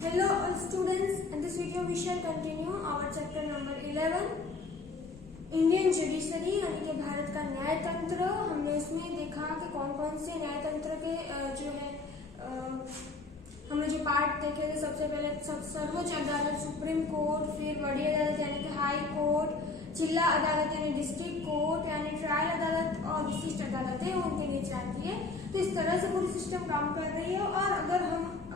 Hello all students, in this video we shall continue our chapter number 11 Indian judiciary यानी कि भारत का न्यायतंत्र। हमने इसमें देखा कि कौन कौन से न्यायतंत्र के जो है हमने जो पार्ट देखे थे। सबसे पहले सर्वोच्च अदालत सुप्रीम कोर्ट, फिर बड़ी अदालत यानी कि हाई कोर्ट, जिला अदालत यानी डिस्ट्रिक्ट कोर्ट यानी ट्रायल अदालत और विशिष्ट अदालतें उनके नीचे आती है। तो इस तरह से पूरी सिस्टम काम कर रही है। और अगर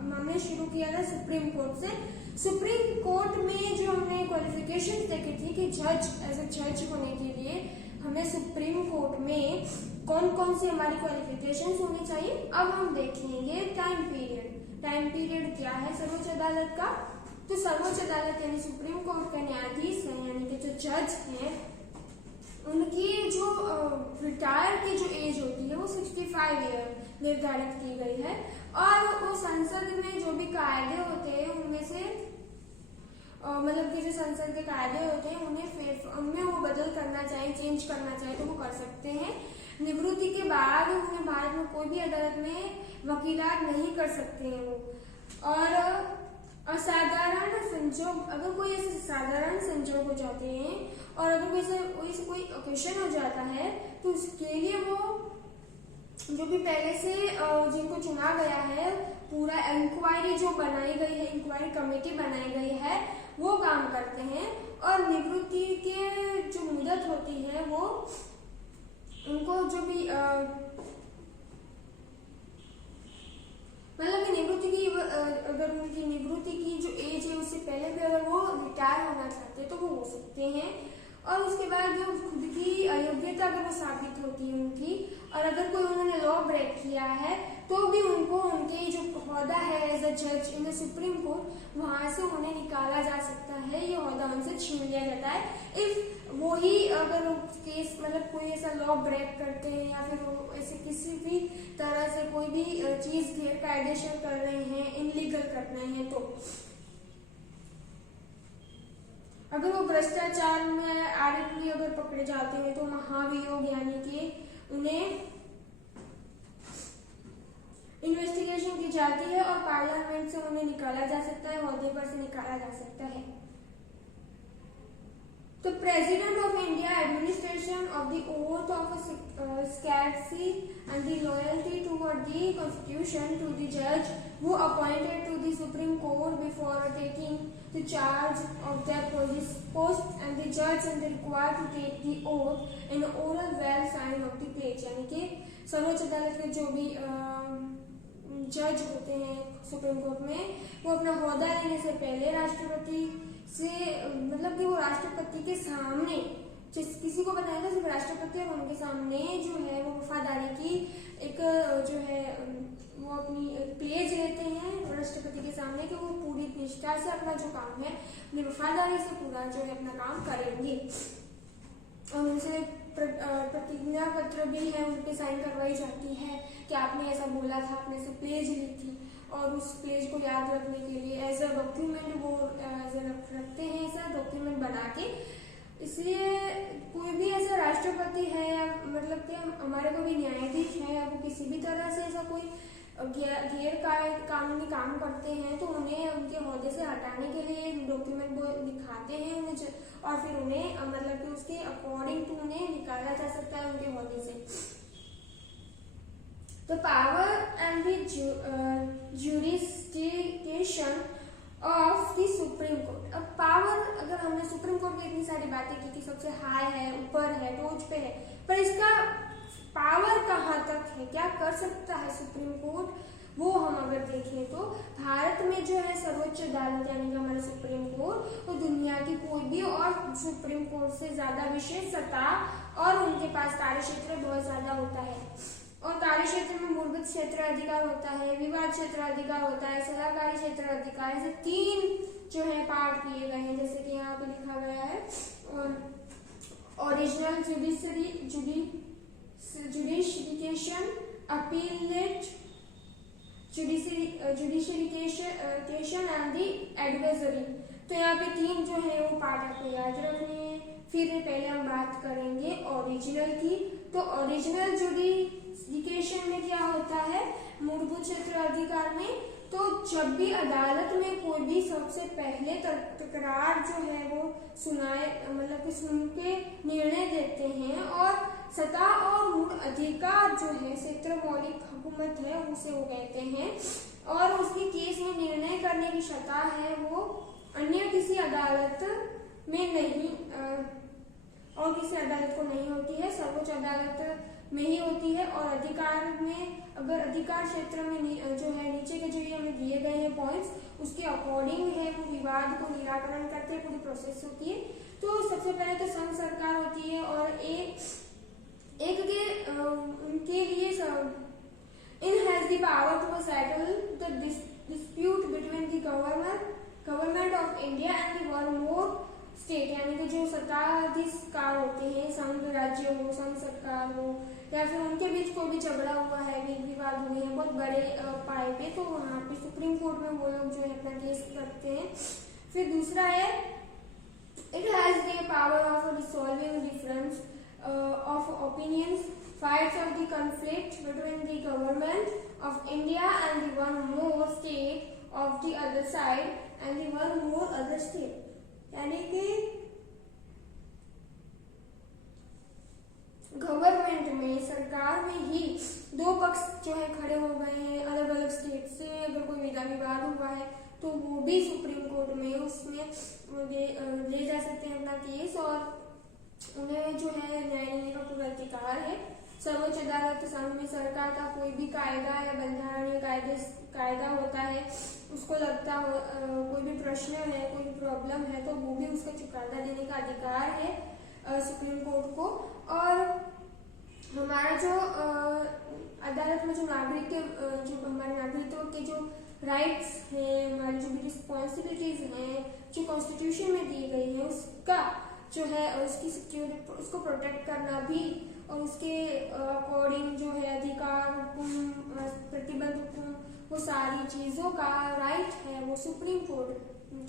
हमने शुरू किया था सुप्रीम कोर्ट से। सुप्रीम कोर्ट में जो हमने क्वालिफिकेशन देखी थी कि जज एज ए जज होने के लिए हमें सुप्रीम कोर्ट में कौन कौन सी हमारी क्वालिफिकेशंस होनी चाहिए। अब हम देखेंगे टाइम पीरियड। टाइम पीरियड क्या है सर्वोच्च अदालत का? तो सर्वोच्च अदालत यानी सुप्रीम कोर्ट का न्यायाधीश है यानी कि जो जज हैं उनकी जो रिटायर की जो एज होती है वो 65 ईयर निर्धारित की गई है। और वो संसद में जो भी कायदे होते हैं उनमें से मतलब कि जो संसद के कायदे होते हैं उनमें वो बदल करना चाहे, चेंज करना चाहे तो वो कर सकते हैं। निवृत्ति के बाद उन्हें भारत में कोई भी अदालत में वकीलात नहीं कर सकते हैं वो। और असाधारण संजोग, अगर कोई ऐसे साधारण संजोग हो जाते हैं और अगर कोई ओकेशन हो जाता है तो उसके लिए वो जो भी पहले से जिनको चुना गया है पूरा इंक्वायरी जो बनाई गई है, इंक्वायरी कमेटी बनाई गई है वो काम करते हैं। और निवृत्ति के जो मुदत होती है वो उनको जो भी मतलब कि निवृत्ति की अगर उनकी निवृत्ति की जो एज है उससे पहले भी अगर वो रिटायर होना चाहते हैं तो वो हो सकते हैं। और उसके बाद जो खुद की अयोग्यता अगर वो साबित होती है उनकी, और अगर कोई उन्होंने लॉ ब्रेक किया है तो भी उनको उनके जो ओहदा है एज अ जज इन द सुप्रीम कोर्ट वहां से उन्हें निकाला जा सकता है। ये ओहदा उनसे छीन लिया जाता है इफ वो ही अगर केस मतलब कोई ऐसा लॉ ब्रेक करते हैं या फिर वो ऐसे किसी भी तरह से कोई भी चीज गैर कायदेसर कर रहे हैं, इनलीगल कर रहे हैं। तो अगर वो भ्रष्टाचार में आरोपी अगर पकड़े जाते हैं तो महाभियोग यानी कि उन्हें इन्वेस्टिगेशन की जाती है और पार्लियामेंट से उन्हें निकाला जा सकता है, ओहदे पर से निकाला जा सकता है। तो president of India administration of the oath of secrecy and the loyalty toward the constitution to the judge who appointed to the Supreme Court before taking the charge of their post and the judge and the required to take the oath in oral well sign of the page। यानी कि सर्वोच्च अदालत के जो भी जज होते हैं सुप्रीम कोर्ट में वो अपना ओहदा लेने से पहले राष्ट्रपति से मतलब कि वो राष्ट्रपति के सामने किसी को बताया था सिर्फ राष्ट्रपति और उनके सामने जो है वो वफादारी की एक जो है वो अपनी प्लेज लेते हैं राष्ट्रपति के सामने कि वो पूरी निष्ठा से अपना जो काम है अपनी वफादारी से पूरा जो है अपना काम करेंगे। और उनसे प्रतिज्ञा पत्र भी है उनके साइन करवाई जाती है कि आपने ऐसा बोला था, आपने ऐसे प्लेज ली थी और उस प्लेज को याद रखने के लिए एज अ डॉक्यूमेंट वो रखते हैं ऐसा डॉक्यूमेंट बना के। इसलिए कोई भी ऐसा राष्ट्रपति है या मतलब कि हमारे कोई भी न्यायाधीश है या वो किसी भी तरह से ऐसा कोई गैर कानूनी काम करते हैं तो उन्हें उनके ओहदे से हटाने के लिए डॉक्यूमेंट वो दिखाते हैं उन्हें और फिर उन्हें मतलब कि उसके अकॉर्डिंग टू उन्हें निकाला जा सकता है उनके ओहदे से। The power and the jurisdiction of the Supreme Court। अब पावर अगर हमने सुप्रीम कोर्ट की इतनी सारी बातें की कि सबसे हाई है, ऊपर है, टॉप पे है, पर इसका पावर कहाँ तक है, क्या कर सकता है सुप्रीम कोर्ट, वो हम अगर देखें तो भारत में जो है सर्वोच्च अदालत यानी कि हमारा सुप्रीम कोर्ट वो दुनिया की कोई भी और सुप्रीम कोर्ट से ज्यादा विशेष सत्ता और उनके पास कार्यक्षेत्र बहुत ज्यादा होता है। और कार्य क्षेत्र में मूलभूत क्षेत्र अधिकार होता है, विवाद क्षेत्र अधिकार होता है, सलाहकारी क्षेत्र अधिकार, ऐसे 3 जो है पार्ट किए गए हैं जैसे कि यहाँ पे लिखा गया है। Original jurisdiction, appellate jurisdiction and the advisory. तो यहाँ पे 3 जो है वो पार्ट आपको याद रखने हैं। फिर पहले हम बात करेंगे ओरिजिनल की। तो ओरिजिनल जुडिशियरिकेशन में क्या होता है मूलभूत क्षेत्र अधिकार में, तो जब भी अदालत में कोई भी सबसे पहले तकरार जो है वो सुनाए, मतलब कि सुन के निर्णय देते हैं, और सत्ता और मूल अधिकार जो है क्षेत्र मौलिक हुकूमत है उसे वो कहते हैं, और उसके केस में निर्णय करने की सत्ता है वो अन्य किसी अदालत में नहीं, और किसी अदालत को नहीं होती है, सर्वोच्च अदालत में ही होती है। और अधिकार में, अगर अधिकार क्षेत्र में जो है नीचे के जो ये हमें दिए गए हैं पॉइंट्स, उसके अकॉर्डिंग है वो विवाद को निराकरण करते हैं, पूरी प्रोसेस होती है। तो सबसे पहले तो संघ सरकार होती है, और एक के उनके लिए in has the power to settle the dispute between the government of India and the one more state, यानी कि जो सत्ताधीशकार होते हैं, संघ राज्य हो, संघ सरकार हो, या फिर उनके बीच कोई भी झगड़ा हुआ है, विवाद हुए हैं बहुत बड़े पाए पे, तो वहाँ पे सुप्रीम कोर्ट में वो लोग जो है अपना केस करते हैं। फिर दूसरा है it has the power of resolving difference of opinions, fights of the conflict between the government of India and the one more state of the other side and the one more other state, यानी कि government में, सरकार में ही दो पक्ष जो है खड़े हो गए हैं अलग अलग स्टेट से, अगर कोई विवाद हुआ है तो वो भी सुप्रीम कोर्ट में उसमें ले जा सकते हैं अपना केस, और उन्हें जो है न्याय लेने का पूरा अधिकार है। सर्वोच्च अदालत संघ में सरकार का कोई भी कायदा या बंधारणीय कायदा होता है, उसको लगता हो कोई भी प्रश्न है, कोई भी प्रॉब्लम है, तो वो भी उसका चुकादा देने का अधिकार है सुप्रीम कोर्ट को। और हमारा जो अदालत में जो नागरिक के जो हमारे नागरिकों के जो राइट्स हैं, हमारी जो भी रिस्पॉन्सिबिलिटीज हैं जो कॉन्स्टिट्यूशन में दी गई है, उसका जो है उसकी सिक्योरिटी, उसको प्रोटेक्ट करना भी, और उसके अकॉर्डिंग जो है अधिकार, हुक्म, प्रतिबंध हुक्म, वो सारी चीजों का राइट है वो सुप्रीम कोर्ट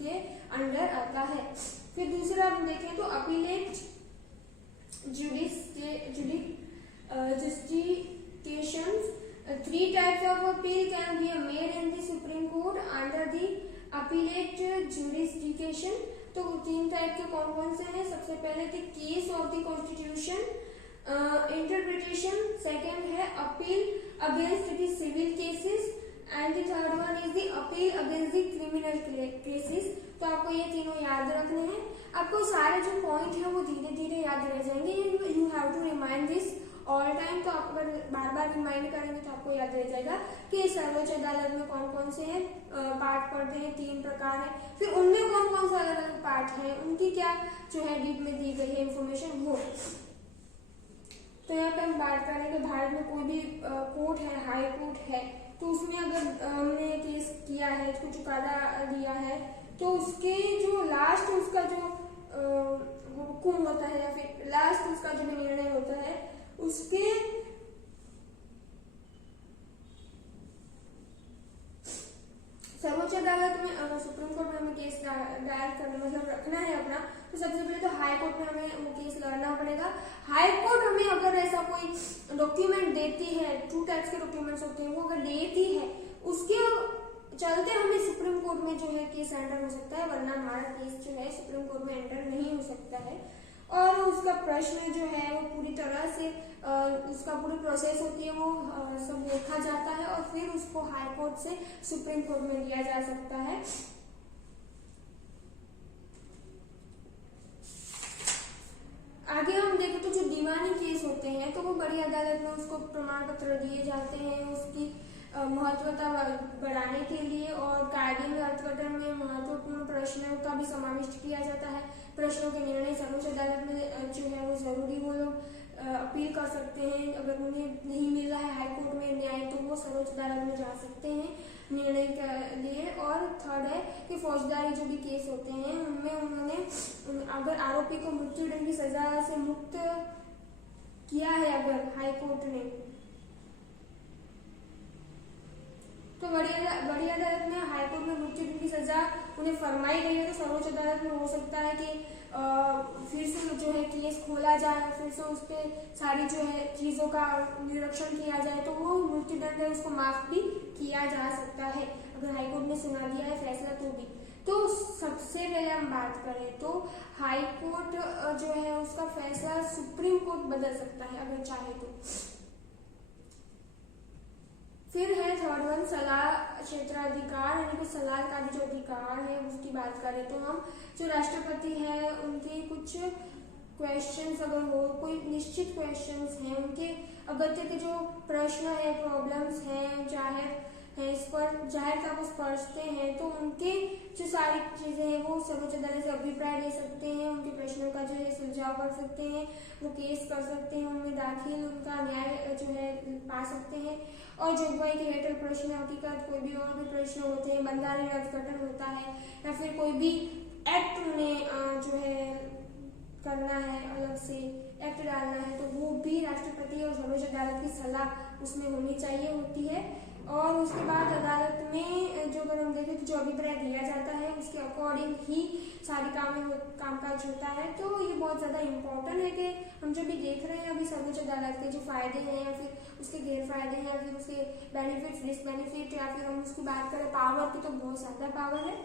के अंडर आता है। फिर दूसरा हम देखें तो appellate justifications, three types of appeal can be made in the Supreme Court under the appellate jurisdiction। तो तीन टाइप के कौन कौन से हैं? सबसे पहले the case of the constitution interpretation, second है appeal against the civil cases, and the third one is the appeal against the criminal cases. तो आपको ये तीनों याद रखने हैं। आपको सारे जो पॉइंट है वो धीरे धीरे याद रह जाएंगे, you have to remind this all time. तो आप अगर बार बार रिमाइंड करेंगे तो आपको याद रह जाएगा कि सर्वोच्च अदालत में कौन कौन से हैं पार्ट पढ़ते हैं, तीन प्रकार है, फिर उनमें कौन कौन से अलग अलग पार्ट हैं, उनकी क्या जो है डीप में दी गई है इंफॉर्मेशन वो। तो यहाँ पे हम बात करें कि भारत में कोई भी कोर्ट है, हाई कोर्ट है, तो उसमें अगर हमने केस किया है, उसको चुकादा दिया है, तो उसके जो लास्ट उसका जो हुक्म होता है या फिर लास्ट उसका जो निर्णय होता है, उसके सर्वोच्च अदालत में अगर सुप्रीम कोर्ट में हमें केस दायर करना मतलब रखना है अपना, तो सबसे पहले तो हाई कोर्ट में हमें वो केस लड़ना पड़ेगा। हाई कोर्ट हमें अगर ऐसा कोई डॉक्यूमेंट देती है, टू टाइप्स के डॉक्यूमेंट्स होते हैं, वो अगर देती है, उसके चलते हमें सुप्रीम कोर्ट में जो है केस एंटर हो सकता है, वरना हमारा केस जो है सुप्रीम कोर्ट में एंटर नहीं हो सकता है। और उसका प्रश्न जो है वो पूरी तरह से उसका पूरी प्रोसेस होती है, वो सब देखा जाता है और फिर उसको हाई कोर्ट से सुप्रीम कोर्ट में लिया जा सकता है। आगे हम देखें तो जो दीवानी केस होते हैं, तो वो बड़ी अदालत में उसको प्रमाण पत्र दिए जाते हैं उसकी महत्वता बढ़ाने के लिए, और कायदे अर्थगठन में महत्वपूर्ण प्रश्नों का भी समाविष्ट किया जाता है। प्रश्नों के निर्णय सर्वोच्च अदालत में जो है वो जरूरी, वो लोग अपील कर सकते हैं। अगर उन्हें नहीं मिल रहा है हाई कोर्ट में न्याय, तो वो सर्वोच्च अदालत में जा सकते हैं निर्णय के लिए। और थर्ड है कि फौजदारी जो भी केस होते हैं उनमें उन्होंने अगर आरोपी को मृत्युदंड की सजा से मुक्त किया है अगर हाई कोर्ट ने, तो बड़ी अदालत में हाई कोर्ट में मृत्युदंड की सजा उन्हें फरमाई गई है, तो सर्वोच्च अदालत में हो सकता है कि फिर से जो है केस खोला जाए, फिर से उस पर सारी जो है चीजों का निरीक्षण किया जाए, तो वो मृत्युदंड है उसको माफ भी किया जा सकता है अगर हाईकोर्ट ने सुना दिया है फैसला तो भी। तो सबसे पहले हम बात करें तो हाई कोर्ट जो है उसका फैसला सुप्रीम कोर्ट बदल सकता है अगर चाहे तो। फिर है थर्ड वन सलाह क्षेत्राधिकार, यानी कि सलाह का जो अधिकार है उसकी बात करें तो हम जो राष्ट्रपति है उनके कुछ क्वेश्चंस अगर हो, कोई निश्चित क्वेश्चंस हैं, उनके अगत्य के जो प्रश्न है, प्रॉब्लम्स हैं, जाहिर है इस पर जाहिर का वो स्पर्शते हैं, तो उनके जो सारी चीजें हैं वो सर्वोच्च अदालत से अभिप्राय ले सकते हैं, उनके प्रश्नों का जो है सुलझाव कर सकते हैं, वो केस कर सकते हैं, उनमें दाखिल उनका न्याय जो है पा सकते हैं। और जोगवाई के हेठल प्रश्न हकीकत कोई भी और भी प्रश्न होते हैं, बंधारण अर्थघटन होता है या फिर कोई भी एक्ट उन्हें जो है करना है, अलग से एक्ट डालना है, तो वो भी राष्ट्रपति और सर्वोच्च अदालत की सलाह उसमें होनी चाहिए होती है। और उसके बाद अदालत में जो अगर हम देखें तो जो अभिप्राय दिया जाता है उसके अकॉर्डिंग ही सारी कामकाज होता है। तो ये बहुत ज्यादा इम्पोर्टेंट है कि हम जो भी देख रहे हैं अभी सर्वोच्च अदालत के जो फायदे हैं या फिर उसके गैर फायदे हैं या फिर उसके बेनिफिट डिसबेनिफिट या फिर हम उसकी बात करें पावर की, तो बहुत ज्यादा पावर है।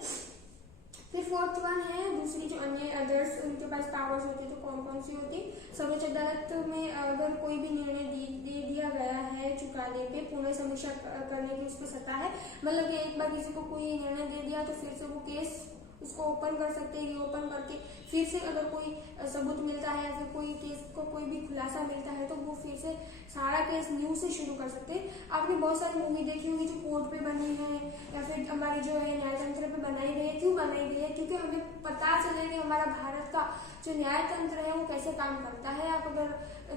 फिर फोर्थ वन है दूसरी जो अन्य अदर्स उनके पास पावर्स होती है, तो कौन कौन सी होती है। सर्वोच्च अदालत में अगर कोई भी निर्णय दे दिया गया है चुकाने पे पुनः समीक्षा करने की उस पर सत्ता है, मतलब कि एक बार किसी को कोई निर्णय दे दिया तो फिर से वो केस उसको ओपन कर सकते हैं, रीओपन करके फिर से अगर कोई सबूत मिलता है या फिर कोई केस को कोई भी खुलासा मिलता है तो वो फिर से सारा केस न्यू से शुरू कर सकते हैं। आपने बहुत सारी मूवी देखी होगी जो कोर्ट पे बनी है या फिर हमारी जो है न्यायतंत्र पे बनाई गई है। क्यों बनाई गई है? क्योंकि हमें पता चले कि हमारा भारत का जो न्यायतंत्र है वो कैसे काम करता है। आप अगर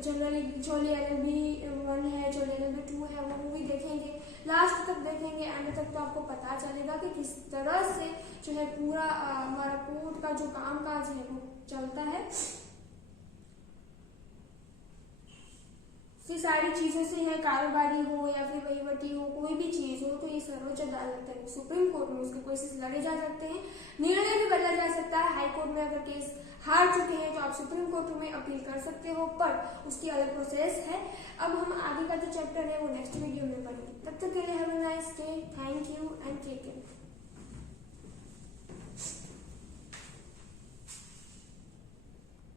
जनरली झोली LLB 1 है, झोली LLB 2 है, वो मूवी देखेंगे, लास्ट तक देखेंगे, एंड तक, तो आपको पता चलेगा कि किस तरह से जो है पूरा हमारा कोर्ट का जो कामकाज है वो चलता है। ये सारी चीजों से है, कारोबारी हो या फिर वहीवटी हो, कोई भी चीज हो, तो ये सर्वोच्च अदालत है, सुप्रीम कोर्ट में उसके केसेस लड़े जा सकते हैं, निर्णय भी बदला जा सकता है। हाई कोर्ट में अगर केस हार चुके हैं तो आप सुप्रीम कोर्ट में अपील कर सकते हो, पर उसकी अलग प्रोसेस है। अब हम आगे का जो चैप्टर है वो नेक्स्ट वीडियो में पढ़ेंगे। तब तक के लिए have a nice day, thank you.